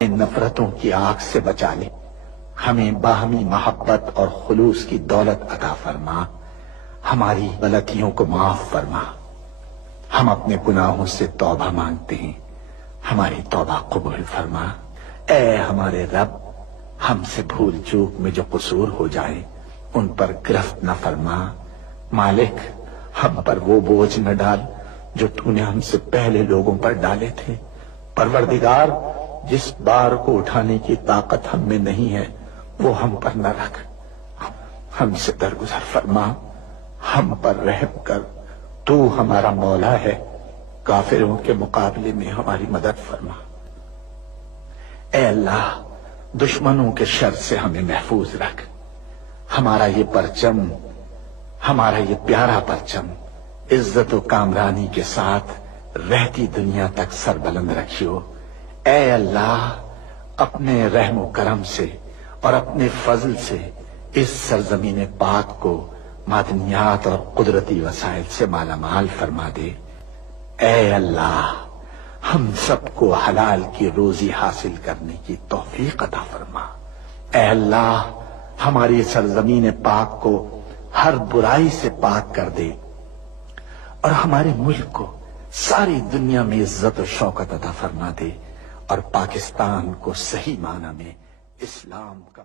नफरतों की आग से बचा ले, हमें बाहमी मोहब्बत और खुलूस की दौलत अता फरमा, हमारी गलतियों को माफ फरमा। हम अपने गुनाहों से तौबा मांगते हैं, हमारी तौबा कबूल फरमा। ऐ हमारे रब, हमसे भूल चूक में जो कसूर हो जाए उन पर गिरफ्त न फरमा। मालिक, हम पर वो बोझ न डाल जो तूने हमसे पहले लोगों पर डाले थे। परवरदिगार, जिस बार को उठाने की ताकत हम में नहीं है वो हम पर न रख, हमसे दरगुजर फरमा, हम पर रहम कर। तू हमारा मौला है, काफिरों के मुकाबले में हमारी मदद फरमा। ऐ अल्लाह, दुश्मनों के शर से हमें महफूज रख। हमारा ये परचम, हमारा ये प्यारा परचम इज्जत व कामरानी के साथ रहती दुनिया तक सरबुलंद रखियो। ऐ अल्लाह, अपने रहमो करम से और अपने फजल से इस सरजमीन पाक को मादनियात और कुदरती वसाइल से मालामाल फरमा दे। ऐ अल्लाह, हम सबको हलाल की रोजी हासिल करने की तौफीक अता फरमा। ऐ अल्लाह, हमारी सरजमीन पाक को हर बुराई से पाक कर दे और हमारे मुल्क को सारी दुनिया में इज्जत और शौकत अता फरमा दे और पाकिस्तान को सही माना में इस्लाम का